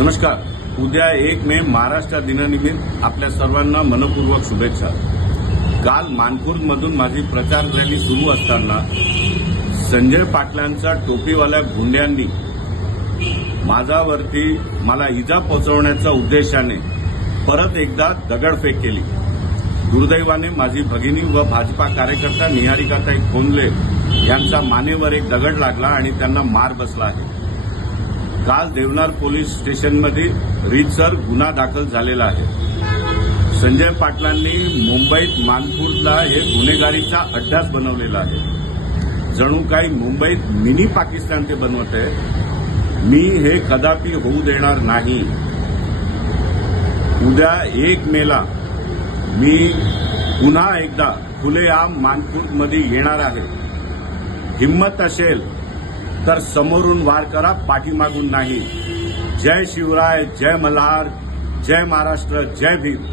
नमस्कार। उद्या 1 मे महाराष्ट्र दिनानिमित्त आपल्या सर्वांना मनपूर्वक शुभेच्छा। काल मानपूरमधून माझी प्रचार रॅली सुरू असताना संजय पाटलांच्या टोपीवाल्या गुंड्यांनी माझ्यावरती मला इजा पोहोचवण्याच्या उद्देशाने परत एकदा दगडफेक केली। दुर्दैवाने माझी भगिनी व भाजपा कार्यकर्ता निहारिकाताई कोंडले यांच्या मानेवर एक दगड लागला आणि त्यांना मार बसला आहे। काल देवनार पोलीस स्टेशनमध्ये रीतसर गुन्हा दाखल झालेला आहे। संजय पाटलांनी मुंबईत मानपूरला हे गुन्हेगारीचा अड्डाच बनवलेला आहे। जणू काही मुंबईत मिनी पाकिस्तान ते बनवत आहे। मी हे कदापि होऊ देणार नाही। उद्या 1 मेला मी पुन्हा एकदा खुलेआम मानपूरमध्ये येणार आहे। हिम्मत असेल तर समोरून वार करा, पाठीमागून नाही। जय शिवराय, जय मल्हार, जय महाराष्ट्र, जय भीम।